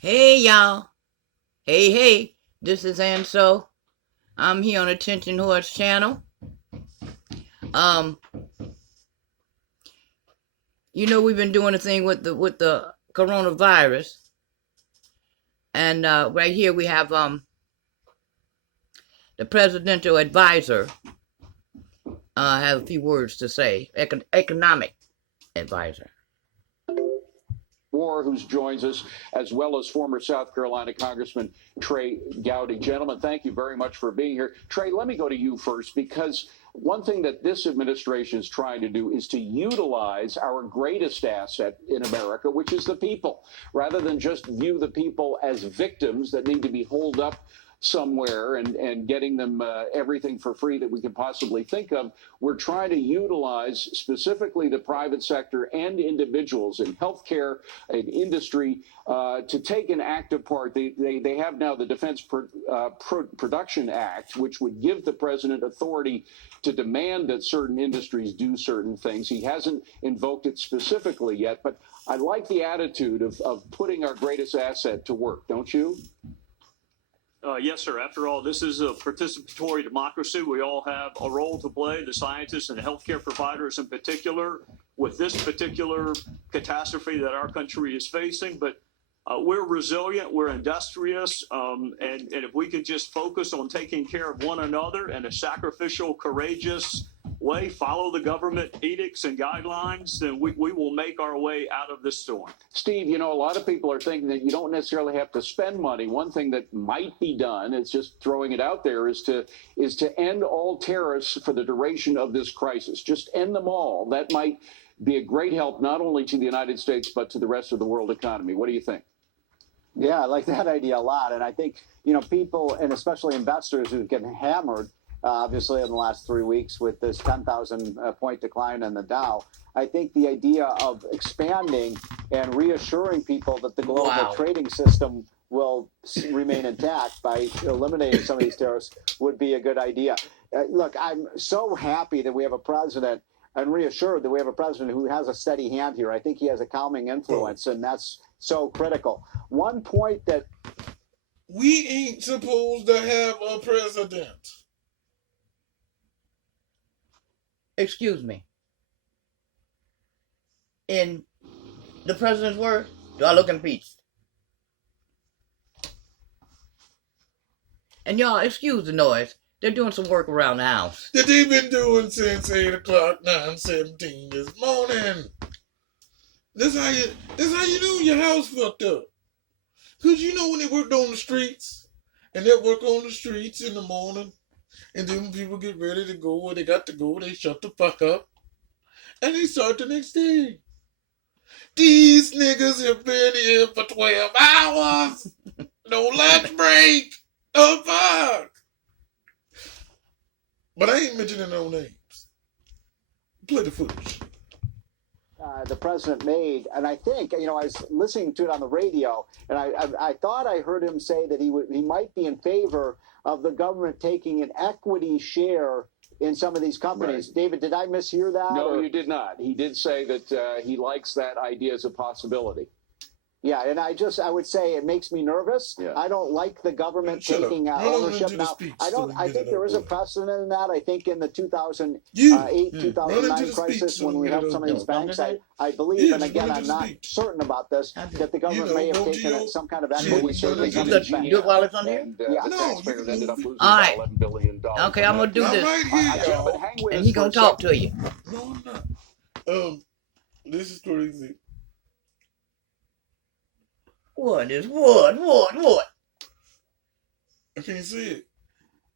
Hey y'all. Hey. This is Anso. I'm here on Attention Horse channel. Um, we've been doing a thing with the coronavirus, and right here we have the presidential advisor have a few words to say. Economic advisor. Moore, who joins us, as well as former South Carolina Congressman Trey Gowdy. Gentlemen, thank you very much for being here. Trey, let me go to you first, because one thing that this administration is trying to do is to utilize our greatest asset in America, which is the people, rather than just view the people as victims that need to be holed up somewhere and getting them everything for free that we could possibly think of. We're trying to utilize specifically the private sector and individuals in healthcare and industry to take an active part. They have now the Defense Production Act, which would give the president authority to demand that certain industries do certain things. He hasn't invoked it specifically yet, but I like the attitude of putting our greatest asset to work, don't you? Yes, sir. After all, this is a participatory democracy. We all have a role to play, the scientists and the healthcare providers in particular, with this particular catastrophe that our country is facing. But we're resilient, we're industrious, and if we could just focus on taking care of one another in a sacrificial, courageous way, follow the government edicts and guidelines, then we will make our way out of this storm. Steve, a lot of people are thinking that you don't necessarily have to spend money. One thing that might be done, it's just throwing it out there, is to end all tariffs for the duration of this crisis. Just end them all. That might be a great help, not only to the United States, but to the rest of the world economy. What do you think? Yeah, I like that idea a lot. And I think, people, and especially investors who've getting hammered, obviously, in the last 3 weeks with this 10,000 point decline in the Dow. I think the idea of expanding and reassuring people that the global trading system will remain intact by eliminating some of these tariffs would be a good idea. Look, I'm so happy that we have a president and reassured that we have a president who has a steady hand here. I think he has a calming influence, and that's so critical. One point that we ain't supposed to have a president. Excuse me. In the president's word, do I look impeached? And y'all, excuse the noise. They're doing some work around the house. That they've been doing since 8 o'clock, 9:17 this morning. This how you know your house fucked up. Because when they worked on the streets, and they work on the streets in the morning, and then when people get ready to go where they got to go, they shut the fuck up. And they start the next day. These niggas have been here for 12 hours. No lunch break. Oh, fuck. But I ain't mentioning no names. Play the footage. The president made, and I think, I was listening to it on the radio, and I thought I heard him say that he might be in favor of the government taking an equity share in some of these companies. Right. David, did I mishear that? No, you did not. He did say that he likes that idea as a possibility. Yeah, and I would say it makes me nervous. Yeah. I don't like the government taking ownership now. I think there is a precedent in that. I think in the 2008, 2009 crisis, when we helped some of these banks, I believe, and again, I'm not certain about this, that the government may have taken some kind of equity stake in some of these banks. You do it while it's on here? Yeah. The taxpayers ended up losing $11 billion. Okay, I'm going to do this. Right and he's going to talk to you. No, I'm not. This is crazy. What? I can't say it.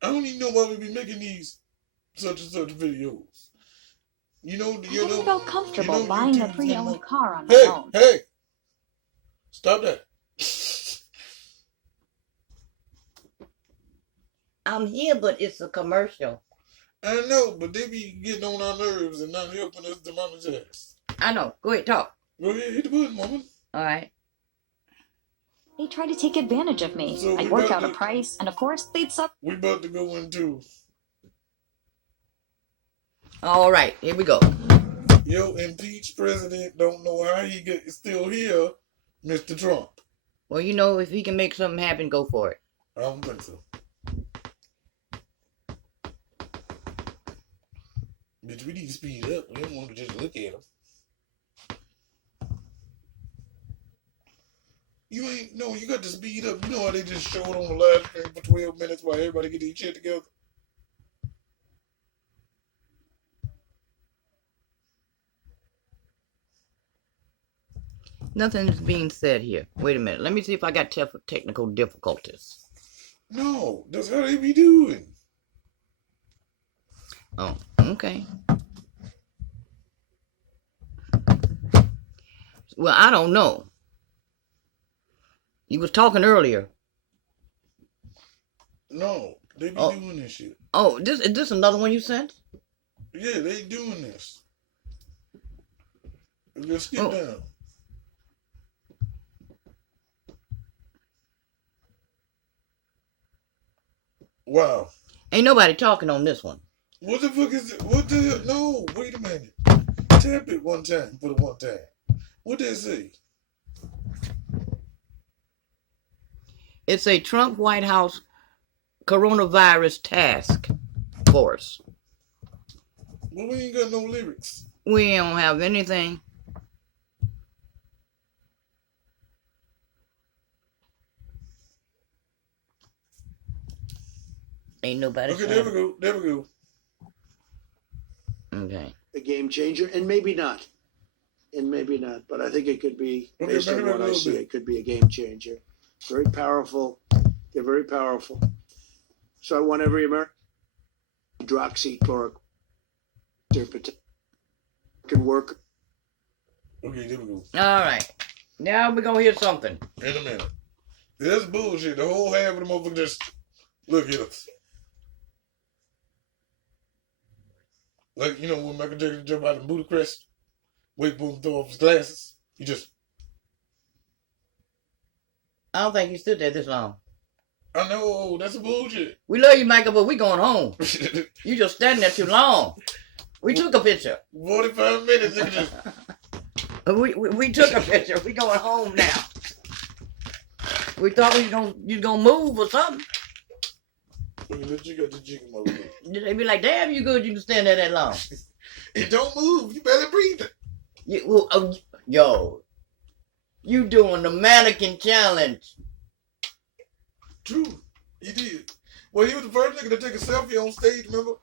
I don't even know why we be making these such and such videos. I didn't feel comfortable buying a pre-owned car on my own. Hey! Stop that. I'm here, but it's a commercial. I know, but they be getting on our nerves and not helping us to monetize. I know. Go ahead, talk. Go ahead, hit the button, woman. All right. They tried to take advantage of me. So I'd work out a price, and of course, they'd sub. We about to go into. All right, here we go. Yo, impeached president don't know how he still here, Mr. Trump. Well, you know, if he can make something happen, go for it. I don't think so. Bitch, we need to speed up. We don't want to just look at him. You ain't, no, you got to speed up. You know how they just show it on the live stream for 12 minutes while everybody get their shit together? Nothing is being said here. Wait a minute. Let me see if I got technical difficulties. No, that's how they be doing. Oh, okay. Well, I don't know. You was talking earlier. No, they be doing this shit. Oh, is this another one you sent? Yeah, they doing this. Let's skip down. Wow. Ain't nobody talking on this one. What the fuck is it? What the hell? No, wait a minute. Tap it one time for the one time. What did it say? It's a Trump White House coronavirus task force. Well, we ain't got no lyrics. We don't have anything. Ain't nobody. Okay, there we go. There we go. Okay. A game changer, and maybe not. But I think it could be, based on what I see, it could be a game changer. Very powerful. They're very powerful. So I want every American hydroxychloroquine can work. Okay, there we go. All right. Now we're gonna hear something. In a minute. That's bullshit. The whole half of the motherfucker just look at us. Like, you know, when Michael Jackson jumped out of the Budapest, wait for him to throw off his glasses. He just... I don't think he stood there this long. I know, that's bullshit. We love you, Michael, but we going home. You just standing there too long. We took a picture. 45 minutes, nigga just... We took a picture. We going home now. We thought you gonna move or something. You got the jiggle over there. They be like, damn, you good. You can stand there that long. It don't move. You barely breathing. Yo, you doing the mannequin challenge? True, he did. Well, he was the first nigga to take a selfie on stage. Remember?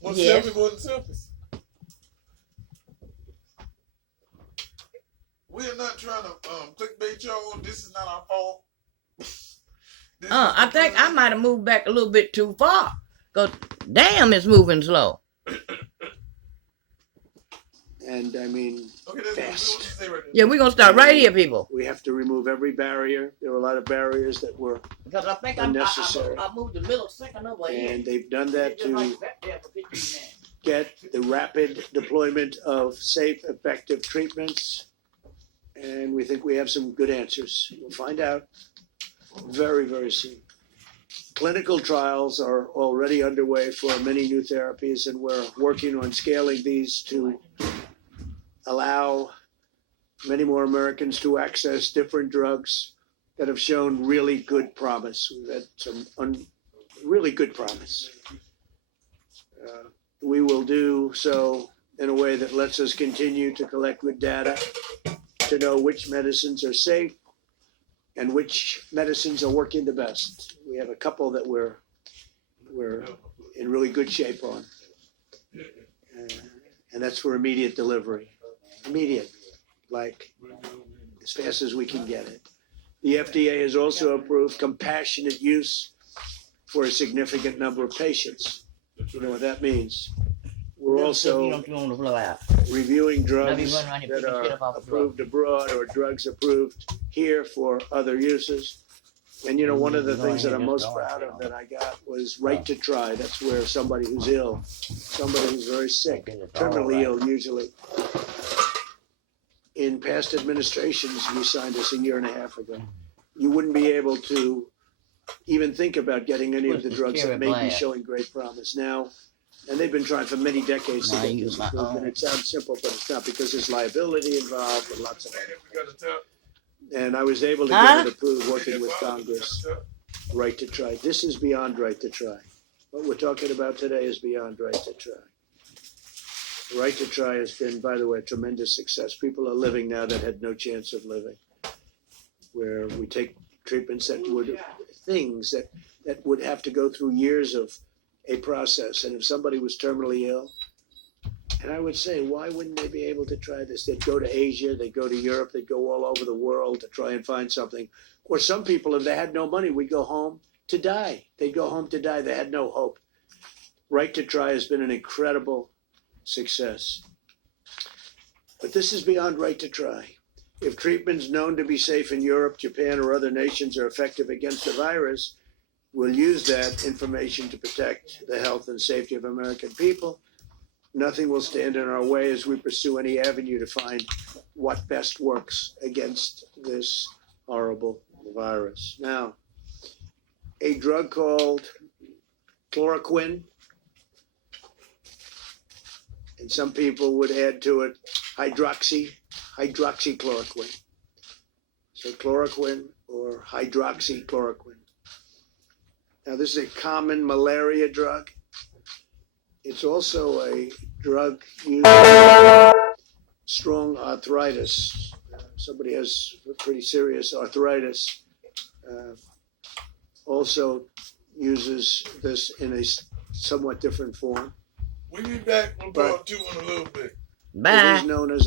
One Yes. selfie wasn't selfies. We are not trying to clickbait y'all. This is not our fault. I think I might have moved back a little bit too far. Cause damn, it's moving slow. And I mean, Okay, that's fast. what you say right there. Yeah, we're gonna start right here, people. We have to remove every barrier. There were a lot of barriers that were, Because I think Unnecessary. I moved a little second away. and they've done that Just like to back there for 15 minutes. get the rapid deployment of safe, effective treatments. And we think we have some good answers. We'll find out very, very soon. Clinical trials are already underway for many new therapies, and we're working on scaling these to allow many more Americans to access different drugs that have shown really good promise. We've had some really good promise. We will do so in a way that lets us continue to collect good data to know which medicines are safe and which medicines are working the best. We have a couple that we're in really good shape on. And that's for immediate delivery. Immediate, like as fast as we can get it. The FDA has also approved compassionate use for a significant number of patients. You know what that means? We're You also don't want to blow out. reviewing Let drugs me run around here, that pick the shit up are off the floor. approved abroad or drugs approved here for other uses. And you know, one of the things that I'm most proud of that I got was right to try. That's where somebody who's ill, somebody who's very sick, terminally ill usually. In past administrations, we signed this a year and a half ago. You wouldn't be able to even think about getting any of the drugs that may be showing great promise now. And they've been trying for many decades to get this approved. And it sounds simple, but it's not, because there's liability involved and lots of other things. And I was able to Huh? get it approved working with Congress. Right to try. This is beyond right to try. What we're talking about today is beyond right to try. Right to try has been, by the way, a tremendous success. People are living now that had no chance of living. Where we take treatments that would, things that would have to go through years of a process. And if somebody was terminally ill, and I would say, why wouldn't they be able to try this? They'd go to Asia, they'd go to Europe, they'd go all over the world to try and find something. Or some people, if they had no money, would go home to die. They'd go home to die. They had no hope. Right to try has been an incredible success. But this is beyond right to try. If treatments known to be safe in Europe, Japan, or other nations are effective against the virus, we'll use that information to protect the health and safety of American people. Nothing will stand in our way as we pursue any avenue to find what best works against this horrible virus. Now, a drug called chloroquine, and some people would add to it hydroxychloroquine. So chloroquine or hydroxychloroquine. Now, this is a common malaria drug. It's also a drug used for strong arthritis. Somebody has pretty serious arthritis. Also uses this in a somewhat different form. We'll be back with part 2 in a little bit. Bye. It is known as